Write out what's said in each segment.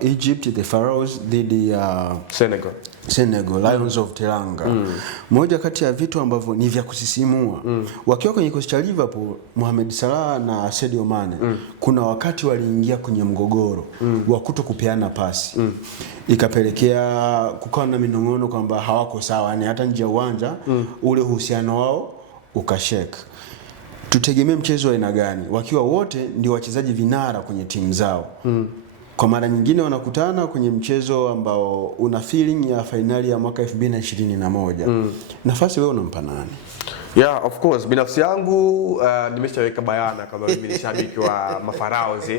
Egypt, the Pharaohs dhidi ya Senegal, Lions of Teranga. Moja kati ya vitu ambavyo ni vya kusisimua. Wakiwa kwenye kikosi cha Liverpool, Mohamed Salah na Sadio Mane, kuna wakati waliingia kwenye mgogoro wa kutokupeana pasi. Ikapelekea kukawa na minong'ono kwamba hawako sawa, yani hata nje ya uwanja ule uhusiano wao ukasheka. Tutegemee mchezo wa aina gani? Wakiwa wote ndio wachezaji vinara kwenye timu zao. Kwa mara nyingine wanakutana kwenye mchezo ambao una feeling ya finali ya mwaka 2021. Nafasi wewe unampa nani? Yeah, of course. Binafsi yangu nimeshaweka bayana kama mimi ni shabiki wa Mapharaohs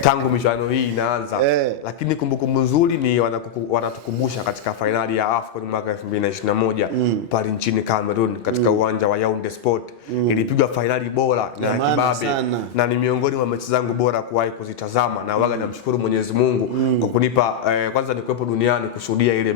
tangu michuano hii inaanza. Lakini kumbukumbu nzuri ni wanatukumbusha katika finali ya AFCON mwaka 2021 pale nchini Cameroon katika uwanja wa Yaounde Sport. Ilipigwa finali bora na kibabe na ni miongoni mwa mechi zangu bora kuwahi kuzitazama, na waga namshukuru Mwenyezi Mungu kwa kunipa kwanza nikuwepo duniani kushuhudia ile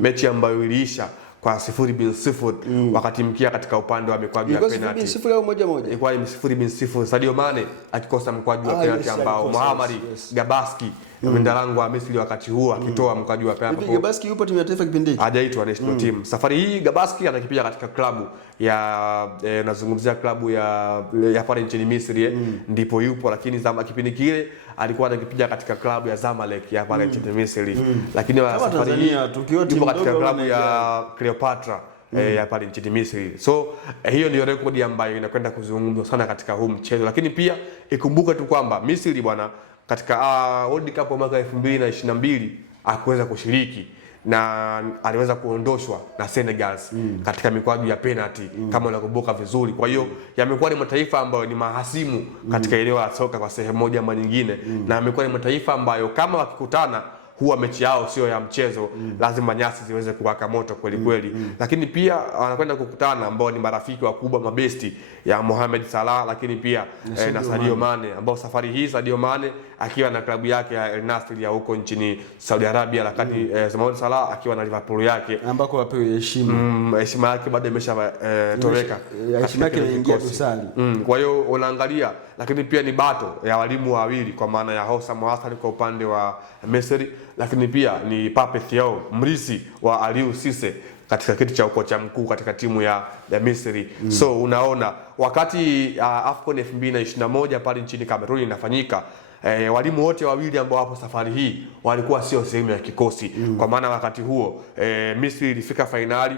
mechi ambayo iliisha kwa 0-0 wakati mkia katika upande wa mikwaju ya penalty. 0 au 1-1. Ilikuwa ni 0-0. Sadio Mane akikosa mkwaju wa penalty ambao Mohamed Gabaski mwendalangu wa Misri wakati huo akitoa mkwaju wa penalty. Gabaski yupo timu ya taifa kipindi hiki? Hajaitwa national team. Safari hii Gabaski anakipiga katika klabu ya nazungumzia klabu ya pale nchini Misri ndipo yupo, lakini kipindi kile alikuwa anakipiga katika klabu ya Zamalek ya pale nchini Misri. Lakini safari hii yupo katika klabu ya Cleopatra ya pale nchini Misri. So hiyo ndio rekodi ambayo inakwenda kuzungumzwa sana katika huu mchezo. Lakini pia ikumbuke tu kwamba Misri bwana katika World Cup wa mwaka 2022 hakuweza kushiriki na aliweza kuondoshwa na Senegal katika mikwaju ya penalty kama unakumbuka vizuri. Kwa hiyo yamekuwa ni mataifa ambayo ni mahasimu katika eneo la soka kwa sehemu moja ama nyingine, na yamekuwa ni mataifa ambayo kama wakikutana huwa mechi yao sio ya mchezo, lazima nyasi ziweze kuwaka moto kweli kweli. Lakini pia wanakwenda kukutana ambao ni marafiki wakubwa mabesti ya Mohamed Salah, lakini pia na Sadio Mane, ambao safari hii Sadio Mane akiwa na klabu yake ya Al Nassr ya huko nchini Saudi Arabia, lakini Mohamed Salah akiwa na Liverpool yake ambako wapewe heshima. Heshima yake bado imeshatoweka. Heshima yake inaingia dosari. Kwa hiyo unaangalia, lakini pia ni bato ya walimu wawili kwa maana ya Hossam Hassan kwa upande wa Misri, lakini pia ni Pape Thiaw mrisi wa Aliou Cisse katika kiti cha ukocha mkuu katika timu ya Misri. So unaona wakati AFCON 2021 pale nchini Cameroon inafanyika, walimu wote wawili ambao hapo safari hii walikuwa sio sehemu ya kikosi. Kwa maana wakati huo Misri ilifika finali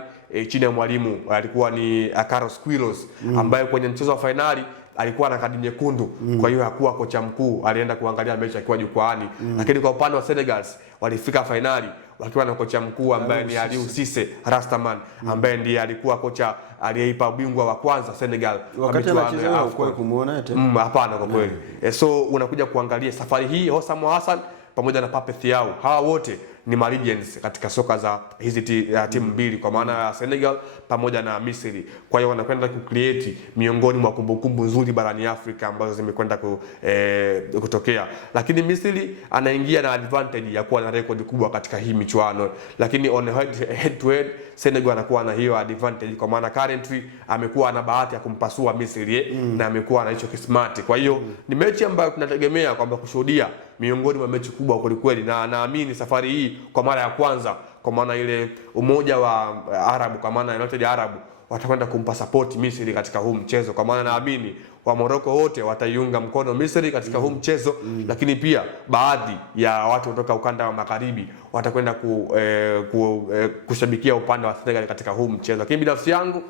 chini ya mwalimu alikuwa ni Carlos Queiroz ambaye kwenye mchezo wa finali alikuwa na kadi nyekundu. Kwa hiyo hakuwa kocha mkuu, alienda kuangalia mechi akiwa jukwaani. Lakini kwa upande wa Senegal walifika finali wakiwa na kocha mkuu ambaye ni Aliou Cisse Rastaman, ambaye ndiye alikuwa kocha aliyeipa ubingwa wa kwanza Senegal wakati anacheza kwa kumuona ete. Hapana kwa kweli. So unakuja kuangalia safari hii Hossam Hassan pamoja na Pape Thiaw, hawa wote ni legends katika soka za hizi timu mbili kwa maana ya Senegal pamoja na Misri. Kwa hiyo wanakwenda kucreate miongoni mwa kumbukumbu nzuri barani Afrika ambazo zimekwenda kutokea. Lakini Misri anaingia na advantage ya kuwa na rekodi kubwa katika hii michuano, lakini on head to head Senegal anakuwa na hiyo advantage kwa maana currently amekuwa na bahati ya kumpasua Misri na amekuwa na hicho kismart. Kwa hiyo ni mechi ambayo tunategemea kwamba kushuhudia miongoni mwa mechi kubwa kweli kweli, na naamini safari hii kwa mara ya kwanza kwa maana ile umoja wa Arabu kwa maana United Arab watakwenda kumpa support Misri katika huu mchezo, kwa maana naamini wa Morocco wote wataiunga mkono Misri katika huu mchezo. Lakini pia baadhi ya watu kutoka ukanda wa magharibi watakwenda kushabikia upande wa Senegal katika huu mchezo. Lakini binafsi yangu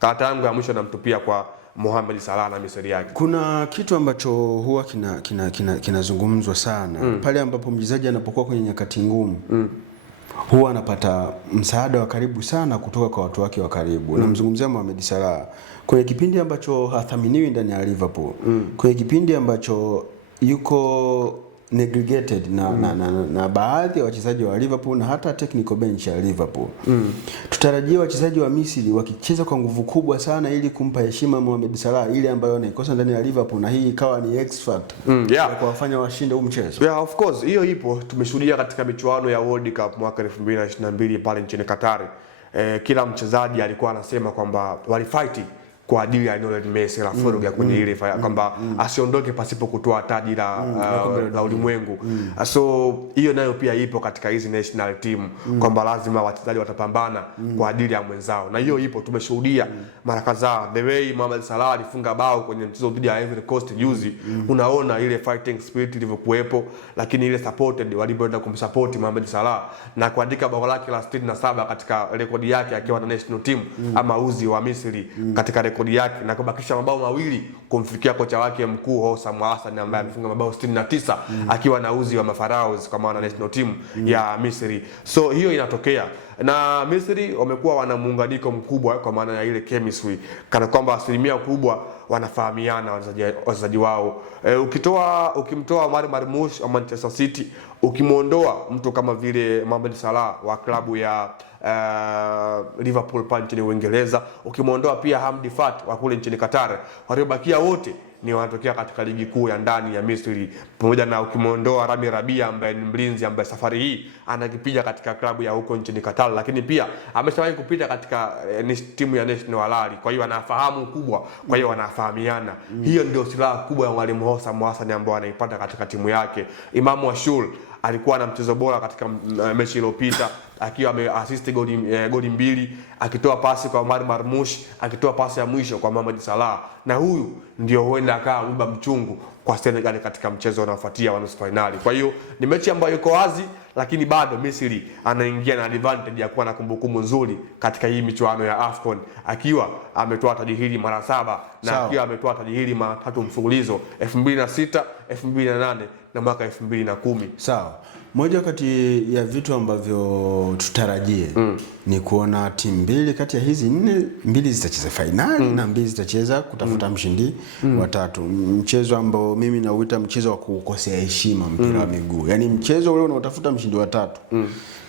kata yangu ya mwisho namtupia kwa Mohamed Salah na Misri yake. Kuna kitu ambacho huwa kinazungumzwa sana pale ambapo mchezaji anapokuwa kwenye nyakati ngumu huwa anapata msaada wa karibu sana kutoka kwa watu wake wa karibu. Namzungumzia Mohamed Salah kwenye kipindi ambacho hathaminiwi ndani ya Liverpool, kwenye kipindi ambacho yuko neglected na baadhi ya wachezaji wa Liverpool na hata technical bench ya Liverpool. Tutarajia wachezaji wa Misri wakicheza kwa nguvu kubwa sana ili kumpa heshima Mohamed Salah ile ambayo anaikosa ndani ya Liverpool, na hii ikawa ni X factor ya kuwafanya washinde huu mchezo. Yeah, of course hiyo ipo. Tumeshuhudia katika michuano ya World Cup mwaka 2022 pale nchini Qatar. Kila mchezaji alikuwa anasema kwamba walifight kwa ajili ya Lionel Messi la Furuga kwenye ile kwamba asiondoke pasipo kutoa taji la ulimwengu. So hiyo nayo pia ipo katika hizi national team kwamba lazima wachezaji watapambana kwa ajili ya mwenzao, na hiyo ipo, tumeshuhudia mara kadhaa. The way Mohamed Salah alifunga bao kwenye mchezo dhidi ya Ivory Coast juzi, unaona ile fighting spirit ilivyokuepo, lakini ile supported walipoenda kumsupport Mohamed Salah na kuandika bao lake la 67 katika rekodi yake akiwa na national team ama uzi wa Misri katika rekodi yake, na kubakisha mabao mawili kumfikia kocha wake mkuu Hossam Hassan ambaye amefunga mabao 69 akiwa na uzi wa Mafaraos kwa maana national team ya Misri. So hiyo inatokea, na Misri wamekuwa wana muunganiko mkubwa kwa maana ya ile chemistry, kana kwamba asilimia kubwa wanafahamiana wachezaji wao. Ukimtoa Omar Marmoush wa Manchester City, ukimuondoa mtu kama vile Mohamed Salah wa klabu ya Liverpool pale nchini Uingereza, ukimuondoa pia Hamdi Fat wa kule nchini Qatar, waliobakia wote ni wanatokea katika ligi kuu ya ndani ya Misri, pamoja na ukimuondoa Rami Rabia ambaye ni mlinzi ambaye safari hii anakipiga katika klabu ya huko nchini Qatar, lakini pia ameshawahi kupita katika timu ya National Al Ahly. Kwa hiyo anafahamu kubwa, kwa hiyo wanafahamiana. Hiyo ndio silaha kubwa ya mwalimu Hossam Hassan ambaye anaipata katika timu yake. Imam Ashur alikuwa na mchezo bora katika mechi iliyopita, akiwa ameassist goli 2, akitoa pasi kwa Omar Marmoush, akitoa pasi ya mwisho kwa Mohamed Salah, na huyu ndio huenda akawa baba mchungu kwa Senegal katika mchezo unaofuatia wa nusu finali. Kwa hiyo ni mechi ambayo iko wazi, lakini bado Misri anaingia na advantage ya kuwa na kumbukumbu nzuri katika hii michuano ya AFCON, akiwa ametoa taji hili mara 7 na akiwa ametoa taji hili mara 3 mfululizo, 2006, 2008 na mwaka 2010. Sawa. Moja kati ya vitu ambavyo tutarajie ni kuona timu mbili kati ya hizi 4, 2 zitacheza finali na 2 zitacheza kutafuta mshindi wa 3. Mchezo ambao mimi nauita mchezo wa kukosea heshima mpira wa miguu. Yaani mchezo ule unaotafuta mshindi wa 3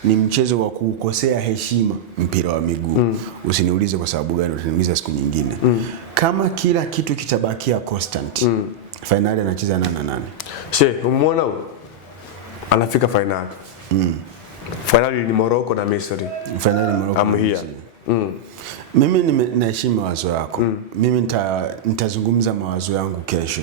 ni mchezo wa kukosea heshima mpira wa miguu. Usiniulize kwa sababu gani, utaniuliza siku nyingine. Kama kila kitu kitabakia constant, finali anacheza nani? Umeona huyo? Anafika finali. Finali ni Morocco na Misri. Finali Morocco. Mimi naheshimu mawazo yako. Mimi nitazungumza mawazo yangu kesho.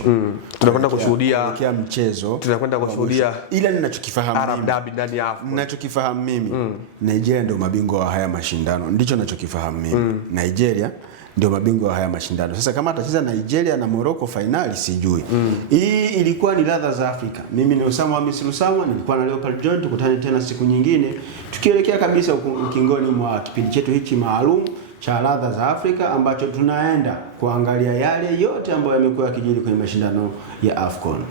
Tunakwenda kushuhudia mchezo. Tunakwenda kushuhudia ila ninachokifahamu Arab Derby ndani ya AFCON. Ninachokifahamu mimi, Nigeria ndio mabingwa wa haya mashindano. Ndicho ninachokifahamu mimi. Nigeria ndio mabingwa wa haya mashindano. Sasa kama atacheza Nigeria na Morocco finali sijui. Hii ilikuwa ni ladha za Afrika. Mimi ni Osama wa Misri Usama, nilikuwa na Leopard John. Tukutane tena siku nyingine tukielekea kabisa ukingoni mwa kipindi chetu hichi maalum cha ladha za Afrika, ambacho tunaenda kuangalia yale yote ambayo yamekuwa yakijiri kwenye mashindano ya AFCON.